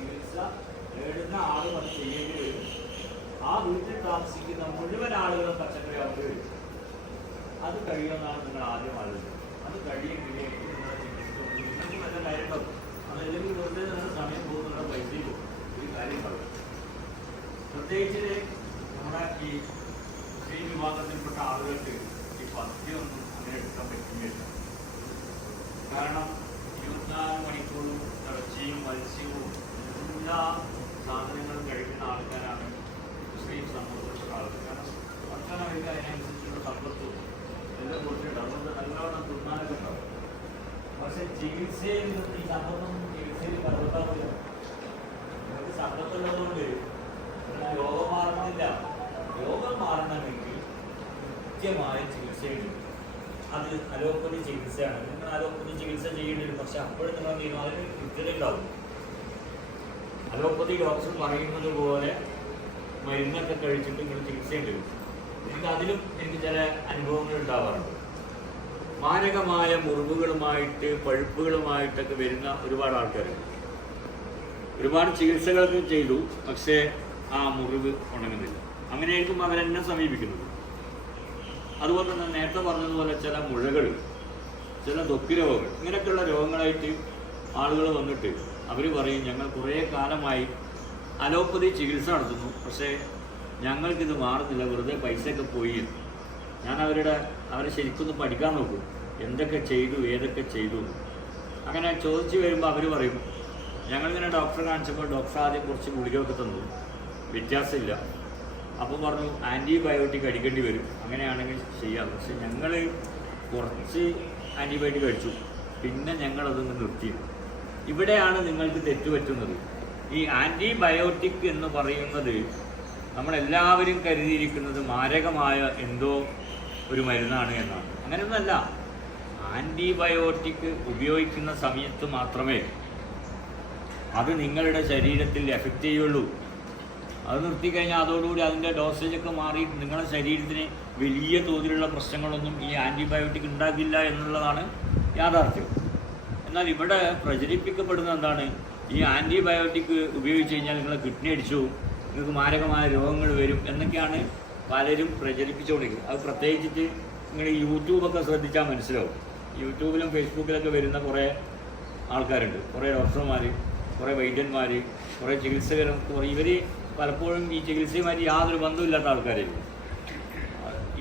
ചികിത്സ നേടുന്ന ആളും അത് ചെയ്യേണ്ടി വരും. ആ വീട്ടിൽ താമസിക്കുന്ന മുഴുവൻ ആളുകളും പച്ചക്കറി അവർക്ക് വരും അത് കഴിയുമെന്നാണ് നിങ്ങൾ ആദ്യം ആളുകൾ അത് കഴിയുമെങ്കിൽ നിങ്ങളെ നല്ല കാര്യം അതല്ലെങ്കിൽ വെറുതെ നിങ്ങളുടെ സമയം പോകുന്ന വൈദ്യുതി പോകും. ഈ കാര്യം പറയും. പ്രത്യേകിച്ച് നമ്മുടെ ഈ സ്ത്രീ വിഭാഗത്തിൽപ്പെട്ട ആളുകൾക്ക് ഈ പഥ്യമൊന്നും അങ്ങനെ എടുക്കാൻ പറ്റുകയില്ല കാരണം ഇരുപത്തിനാല് മണിക്കൂറും ഇറച്ചിയും മത്സ്യവും എല്ലാ സാധനങ്ങളും കഴിക്കുന്ന ആൾക്കാരാണ് മുസ്ലിം സമൂഹത്തിലുള്ള ആൾക്കാർ. ഭക്ഷണം കഴിക്കാൻ അതിനനുസരിച്ചുള്ള സമ്പത്തും എല്ലാം കൊടുത്തിട്ടുണ്ട് അതുകൊണ്ട് നല്ലവണ്ണം തിന്നാനൊക്കെ ഉണ്ടാവും. പക്ഷെ ചികിത്സയിൽ ഈ സമ്പത്തും ചികിത്സയിൽ കണ്ടെത്താറില്ല നിങ്ങൾക്ക് സമ്പത്തുള്ളതുകൊണ്ട് രോഗം മാറണമെന്നില്ല രോഗം മാറണമെങ്കിൽ കൃത്യമായ ചികിത്സയുണ്ട്. അത് അലോപ്പതി ചികിത്സയാണ്. നിങ്ങൾ അലോപ്പതി ചികിത്സ ചെയ്യേണ്ടി വരും. പക്ഷെ അപ്പോഴും നിങ്ങൾ തീരുമാനം കൃത്യത ഉണ്ടാവും അലോപ്പതി ഡോക്ടർ പറയുന്നത് പോലെ മരുന്നൊക്കെ കഴിച്ചിട്ട് നിങ്ങൾ ചികിത്സയുണ്ട്. എനിക്ക് അതിലും എനിക്ക് ചില അനുഭവങ്ങൾ ഉണ്ടാവാറുണ്ട്. മാരകമായ മുറിവുകളുമായിട്ട് പഴുപ്പുകളുമായിട്ടൊക്കെ വരുന്ന ഒരുപാട് ആൾക്കാരുണ്ട്. ഒരുപാട് ചികിത്സകളൊക്കെ ചെയ്തു പക്ഷേ ആ മുറിവ് ഉണങ്ങുന്നില്ല. അങ്ങനെയായിരിക്കും അവരെന്നെ സമീപിക്കുന്നത്. അതുപോലെ തന്നെ നേരത്തെ പറഞ്ഞതുപോലെ ചില മുഴകൾ ചില ദുഃഖ രോഗങ്ങൾ ഇങ്ങനെയൊക്കെയുള്ള രോഗങ്ങളായിട്ട് ആളുകൾ വന്നിട്ട് അവർ പറയും ഞങ്ങൾ കുറേ കാലമായി അലോപ്പതി ചികിത്സ നടത്തുന്നു. പക്ഷേ ഞങ്ങൾക്കിത് മാറുന്നില്ല. വെറുതെ പൈസയൊക്കെ പോയി ഞാൻ അവരുടെ അവരെ ശരിക്കൊന്ന് പഠിക്കാൻ നോക്കും. എന്തൊക്കെ ചെയ്തു ഏതൊക്കെ ചെയ്തു അങ്ങനെ ചോദിച്ചു വരുമ്പോൾ അവർ പറയും ഞങ്ങളിങ്ങനെ ഡോക്ടറെ കാണിച്ചപ്പോൾ ഡോക്ടർ ആദ്യം കുറച്ച് ഗുളികയൊക്കെ തന്നു. വ്യത്യാസമില്ല. അപ്പം പറഞ്ഞു ആന്റിബയോട്ടിക് അടിക്കേണ്ടി വരും. അങ്ങനെയാണെങ്കിൽ ചെയ്യാം. പക്ഷെ ഞങ്ങൾ കുറച്ച് ആന്റിബയോട്ടിക് കഴിച്ചു പിന്നെ ഞങ്ങളതൊന്ന് നിർത്തി. ഇവിടെയാണ് നിങ്ങൾക്ക് തെറ്റുപറ്റുന്നത്. ഈ ആന്റിബയോട്ടിക് എന്ന് പറയുന്നത് നമ്മളെല്ലാവരും കരുതിയിരിക്കുന്നത് മാരകമായ എന്തോ ഒരു മരുന്നാണ് എന്നാണ്. അങ്ങനെയൊന്നല്ല ആന്റിബയോട്ടിക് ഉപയോഗിക്കുന്ന സമയത്ത് മാത്രമേ അത് നിങ്ങളുടെ ശരീരത്തിൽ എഫക്റ്റ് ചെയ്യുള്ളൂ. അത് നിർത്തിക്കഴിഞ്ഞാൽ അതോടുകൂടി അതിന്റെ ഡോസേജൊക്കെ മാറി നിങ്ങളുടെ ശരീരത്തിന് വലിയ തോതിലുള്ള പ്രശ്നങ്ങളൊന്നും ഈ ആന്റിബയോട്ടിക് ഉണ്ടാകില്ല എന്നുള്ളതാണ് യാഥാർത്ഥ്യം. എന്നാൽ ഇവിടെ പ്രചരിപ്പിക്കപ്പെടുന്ന എന്താണ്? ഈ ആന്റിബയോട്ടിക് ഉപയോഗിച്ച് കഴിഞ്ഞാൽ നിങ്ങളെ കിഡ്നി അടിച്ചു നിങ്ങൾക്ക് മാരകമായ രോഗങ്ങൾ വരും എന്നൊക്കെയാണ് പലരും പ്രചരിപ്പിച്ചുകൊണ്ടിരിക്കുന്നത്. അത് പ്രത്യേകിച്ചിട്ട് നിങ്ങൾ യൂട്യൂബൊക്കെ ശ്രദ്ധിച്ചാൽ മനസ്സിലാവും. യൂട്യൂബിലും ഫേസ്ബുക്കിലൊക്കെ വരുന്ന കുറേ ആൾക്കാരുണ്ട്. കുറേ ഡോക്ടർമാർ കുറേ വൈദ്യന്മാർ കുറേ ചികിത്സകരും കുറേ ഇവർ പലപ്പോഴും ഈ ചികിത്സയുമായിട്ട് യാതൊരു ബന്ധമില്ലാത്ത ആൾക്കാരായിരിക്കും.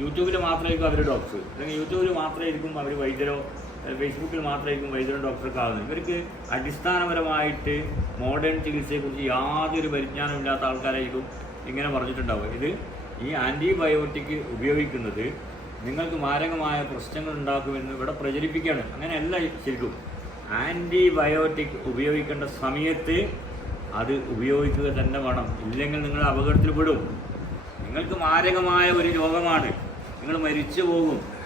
യൂട്യൂബിൽ മാത്രമായിരിക്കും അവർ ഡോക്ടർ അല്ലെങ്കിൽ യൂട്യൂബിൽ മാത്രമായിരിക്കും അവർ വൈദ്യരോ ഫേസ്ബുക്കിൽ മാത്രമായിരിക്കും വൈദ്യരോ ഡോക്ടർക്ക് ആകുന്നത് ഇവർക്ക് അടിസ്ഥാനപരമായിട്ട് മോഡേൺ ചികിത്സയെക്കുറിച്ച് യാതൊരു പരിജ്ഞാനമില്ലാത്ത ആൾക്കാരായിരിക്കും ഇങ്ങനെ പറഞ്ഞിട്ടുണ്ടാവുക. ഇത് ഈ ആന്റിബയോട്ടിക് ഉപയോഗിക്കുന്നത് നിങ്ങൾക്ക് മാരകമായ പ്രശ്നങ്ങൾ ഉണ്ടാക്കുമെന്ന് ഇവിടെ പ്രചരിപ്പിക്കുകയാണ്. അങ്ങനെയല്ല ശരിക്കും. ആന്റിബയോട്ടിക് ഉപയോഗിക്കേണ്ട സമയത്ത് അത് ഉപയോഗിക്കുക തന്നെ വേണം. ഇല്ലെങ്കിൽ നിങ്ങൾ അപകടത്തിൽ പെടും നിങ്ങൾക്ക് മാരകമായ ഒരു രോഗമാണ്. നിങ്ങൾ മരിച്ചു പോകും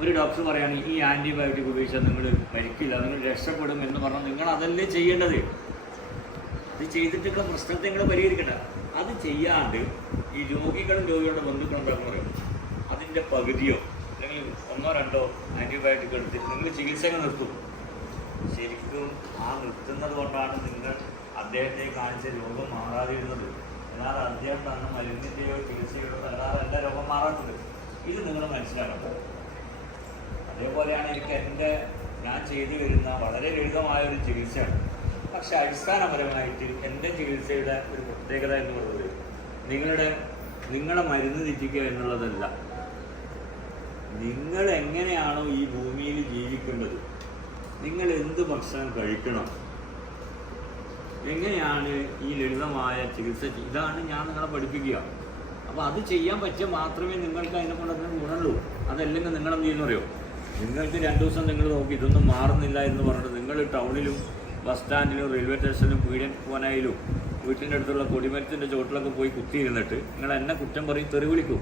ഒരു ഡോക്ടർ പറയാണ് ഈ ആന്റിബയോട്ടിക് ഉപയോഗിച്ചാൽ നിങ്ങൾ മരിക്കില്ല നിങ്ങൾ രക്ഷപ്പെടും എന്ന് പറഞ്ഞാൽ നിങ്ങൾ അതല്ലേ ചെയ്യേണ്ടത്? ഇത് ചെയ്തിട്ടുള്ള പ്രശ്നത്തെ നിങ്ങൾ പരിഹരിക്കണ്ട. അത് ചെയ്യാണ്ട് ഈ രോഗികളും രോഗികളുടെ ബന്ധുക്കളും എന്താണെന്ന് പറയും അതിന്റെ പകുതിയോ അല്ലെങ്കിൽ ഒന്നോ രണ്ടോ ആന്റിബയോട്ടിക് എടുത്ത് നിങ്ങൾ ചികിത്സകൾ നിർത്തും. ശരിക്കും ആ നിർത്തുന്നത് കൊണ്ടാണ് നിങ്ങൾ അദ്ദേഹത്തെ കാണിച്ച രോഗം മാറാതിരുന്നത്. എന്നാൽ അദ്ദേഹം തന്ന മരുന്നിന്റെയോ ചികിത്സയോ തകരാറല്ല രോഗം മാറാത്തത്. ഇത് നിങ്ങൾ മനസ്സിലാക്കണം. അതേപോലെയാണ് എനിക്ക് എന്റെ ഞാൻ ചെയ്തു വരുന്ന വളരെ ലളിതമായ ഒരു ചികിത്സയാണ്. പക്ഷെ അടിസ്ഥാനപരമായിട്ട് എന്റെ ചികിത്സയുടെ ഒരു പ്രത്യേകത എന്ന് പറയുന്നത് നിങ്ങളുടെ നിങ്ങളെ മരുന്ന് തെറ്റിക്കുക എന്നുള്ളതല്ല. നിങ്ങൾ എങ്ങനെയാണോ ഈ ഭൂമിയിൽ ജീവിക്കേണ്ടത് നിങ്ങൾ എന്ത് ഭക്ഷണം കഴിക്കണം? എങ്ങനെയാണ് ഈ ലളിതമായ ചികിത്സ ഇതാണ് ഞാൻ നിങ്ങളെ പഠിപ്പിക്കുക. അപ്പോൾ അത് ചെയ്യാൻ പറ്റിയ മാത്രമേ നിങ്ങൾക്ക് അതിനെ കൊണ്ട് അതിന് ഗുണമുള്ളൂ. അതല്ലെങ്കിൽ നിങ്ങളെന്ത് ചെയ്യുന്നറിയോ? നിങ്ങൾക്ക് രണ്ട് ദിവസം നിങ്ങൾ നോക്കി ഇതൊന്നും മാറുന്നില്ല എന്ന് പറഞ്ഞിട്ട് നിങ്ങൾ ടൗണിലും ബസ് സ്റ്റാൻഡിലും റെയിൽവേ സ്റ്റേഷനിലും പീഡിയൻ പോനായാലും വീട്ടിന്റെ അടുത്തുള്ള കൊടിമരത്തിന്റെ ചോട്ടിലൊക്കെ പോയി കുത്തിയിരുന്നിട്ട് നിങ്ങൾ എന്നെ കുറ്റം പറയും തെറി വിളിക്കും.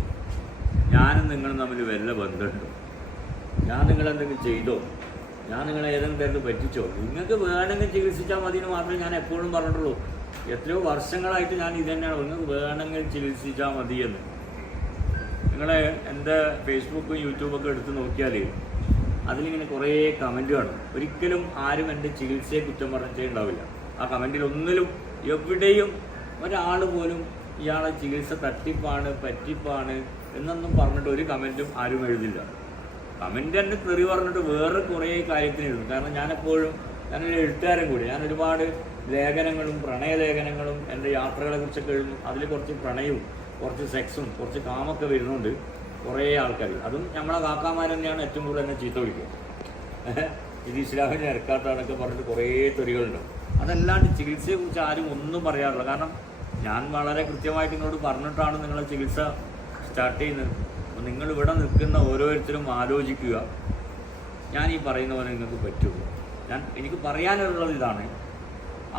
ഞാനും നിങ്ങളും തമ്മിൽ വല്ല ബന്ധമുണ്ടോ? ഞാൻ നിങ്ങളെന്തെങ്കിലും ചെയ്തോ? ഞാൻ നിങ്ങളെ ഏതെങ്കിലും തരത്തിൽ പറ്റിച്ചോ? നിങ്ങൾക്ക് വേണമെങ്കിൽ ചികിത്സിച്ചാൽ മതി എന്ന് മാത്രമേ ഞാൻ എപ്പോഴും പറഞ്ഞിട്ടുള്ളൂ. എത്രയോ വർഷങ്ങളായിട്ട് ഞാൻ ഇത് തന്നെയാണ്. നിങ്ങൾക്ക് വേണമെങ്കിൽ ചികിത്സിച്ചാൽ മതി എന്ന് നിങ്ങളെ എന്റെ ഫേസ്ബുക്കും യൂട്യൂബൊക്കെ എടുത്ത് നോക്കിയാൽ അതിലിങ്ങനെ കുറേ കാണും. ഒരിക്കലും ആരും എന്റെ ചികിത്സയെ കുറ്റം പറഞ്ഞിട്ടുണ്ടാവില്ല ആ കമന്റിൽ ഒന്നിലും എവിടെയും ഒരാൾ പോലും ഇയാളെ ചികിത്സ തട്ടിപ്പാണ് പറ്റിപ്പാണ് എന്നൊന്നും പറഞ്ഞിട്ട് ഒരു കമന്റും ആരും എഴുതില്ല. കമന്റ് തന്നെ തെറി പറഞ്ഞിട്ട് വേറെ കുറേ കാര്യത്തിന് എഴുതും. കാരണം ഞാനെപ്പോഴും ഞാനൊരു എഴുത്തുകാരൻ കൂടി. ഞാൻ ഒരുപാട് ലേഖനങ്ങളും പ്രണയലേഖനങ്ങളും എന്റെ യാത്രകളെ കുറിച്ചൊക്കെ എഴുതും. അതിൽ കുറച്ച് പ്രണയവും കുറച്ച് സെക്സും കുറച്ച് കാമൊക്കെ വരുന്നുണ്ട്. കുറേ ആൾക്കാർ അതും നമ്മളെ കാക്കാമാർ തന്നെയാണ് ഏറ്റവും കൂടുതൽ എന്നെ ചീത്ത വിളിക്കുക. ഇത് ഇസ്ലാമിനെ ഇറക്കാത്തതാണൊക്കെ പറഞ്ഞിട്ട് കുറേ തെറികളുണ്ട് അതല്ലാണ്ട് ചികിത്സയെക്കുറിച്ച് ആരും ഒന്നും പറയാറില്ല. കാരണം ഞാൻ വളരെ കൃത്യമായിട്ട് നിങ്ങളോട് പറഞ്ഞിട്ടാണ് നിങ്ങളെ ചികിത്സ സ്റ്റാർട്ട് ചെയ്യുന്നത്. അപ്പോൾ നിങ്ങൾ ഇവിടെ നിൽക്കുന്ന ഓരോരുത്തരും ആലോചിക്കുക. ഞാൻ ഈ പറയുന്ന പോലെ നിങ്ങൾക്ക് പറ്റുമോ ഞാൻ എനിക്ക് പറയാനുള്ളത് ഇതാണ്.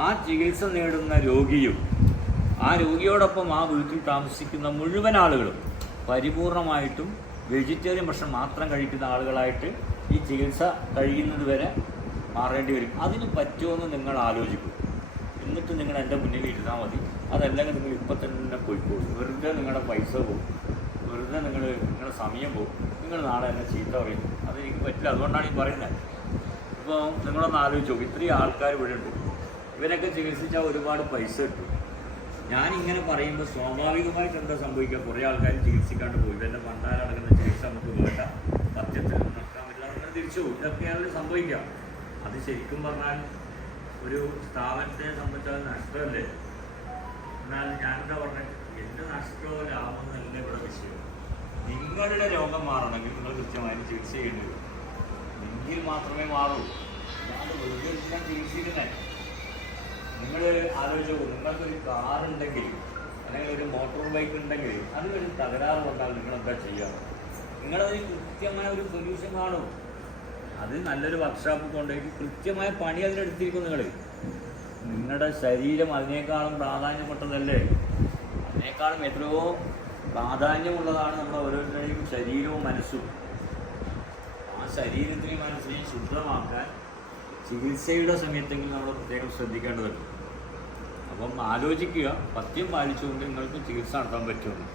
ആ ചികിത്സ നേടുന്ന രോഗിയും ആ രോഗിയോടൊപ്പം ആ വീട്ടിൽ താമസിക്കുന്ന മുഴുവൻ ആളുകളും പരിപൂർണമായിട്ടും വെജിറ്റേറിയൻ ഭക്ഷണം മാത്രം കഴിക്കുന്ന ആളുകളായിട്ട് ഈ ചികിത്സ കഴിയുന്നത് വരെ മാറേണ്ടി വരും. അതിന് പറ്റുമെന്ന് നിങ്ങൾ ആലോചിക്കും. എന്നിട്ട് നിങ്ങൾ എന്റെ മുന്നിൽ ഇരുന്നാൽ മതി. അതല്ലെങ്കിൽ നിങ്ങൾ ഇപ്പം തന്നെ പോയിക്കോളൂ. വെറുതെ നിങ്ങളുടെ പൈസ പോകും വെറുതെ നിങ്ങൾ നിങ്ങളുടെ സമയം പോകും നിങ്ങൾ നാളെ എന്നെ ചീത്ത പറയും. അത് എനിക്ക് പറ്റില്ല. അതുകൊണ്ടാണ് ഈ പറയുന്നത്. ഇപ്പോൾ നിങ്ങളൊന്ന് ആലോചിച്ച് നോക്കും ഇത്രയും ആൾക്കാർ ഇവിടെ ഉണ്ട്. ഇവരൊക്കെ ചികിത്സിച്ചാൽ ഒരുപാട് പൈസ കിട്ടും. ഞാൻ ഇങ്ങനെ പറയുമ്പോൾ സ്വാഭാവികമായിട്ട് എന്താ സംഭവിക്കുക? കുറേ ആൾക്കാർ ചികിത്സിക്കാണ്ട് പോയി. ഇവരുടെ പണ്ടാരടങ്ങുന്ന ചികിത്സ നമുക്ക് വേണ്ട. സത്യത്തിൽ നടക്കാൻ പറ്റില്ല. തിരിച്ചു ഇതൊക്കെയാണ് സംഭവിക്കുക. അത് ശരിക്കും പറഞ്ഞാൽ ഒരു സ്ഥാപനത്തെ സംബന്ധിച്ചാൽ നഷ്ടമല്ലേ? എന്നാൽ ഞാനെന്താ പറഞ്ഞത് എന്റെ നഷ്ടമോ ലാഭമോ എന്നല്ല ഇവിടെ വിഷയം. നിങ്ങളുടെ രോഗം മാറണമെങ്കിൽ നിങ്ങൾ കൃത്യമായി ചികിത്സ ചെയ്യേണ്ടി വരും. എങ്കിൽ മാത്രമേ മാറൂ. ഞാൻ വെറുതെ ചികിത്സിക്കുന്നേ. നിങ്ങൾ ആലോചിച്ച് നിങ്ങൾക്കൊരു കാർ ഉണ്ടെങ്കിൽ അല്ലെങ്കിൽ ഒരു മോട്ടോർ ബൈക്ക് ഉണ്ടെങ്കിൽ അതിനൊരു തകരാറ് വന്നാൽ നിങ്ങൾ എന്താ ചെയ്യുക നിങ്ങളതിന് കൃത്യമായ ഒരു സൊല്യൂഷൻ കാണും. അത് നല്ലൊരു വർക്ക്ഷോപ്പ് കൊണ്ടുപോയി കൃത്യമായ പണി അതിനെടുത്തിരിക്കും നിങ്ങൾ നിങ്ങളുടെ ശരീരം അതിനേക്കാളും പ്രാധാന്യപ്പെട്ടതല്ലേ? അതിനേക്കാളും എത്രയോ പ്രാധാന്യമുള്ളതാണ് നമ്മുടെ ഓരോരുത്തരുടെയും ശരീരവും മനസ്സും. ആ ശരീരത്തിനെയും മനസ്സിനെയും ശുദ്ധമാക്കാൻ ചികിത്സയുടെ സമയത്തെങ്കിലും നമ്മൾ പ്രത്യേകം ശ്രദ്ധിക്കേണ്ടതുണ്ട്. അപ്പം ആലോചിക്കുക പഥ്യം പാലിച്ചുകൊണ്ട് നിങ്ങൾക്ക് ചികിത്സ നടത്താൻ പറ്റുമെന്ന്.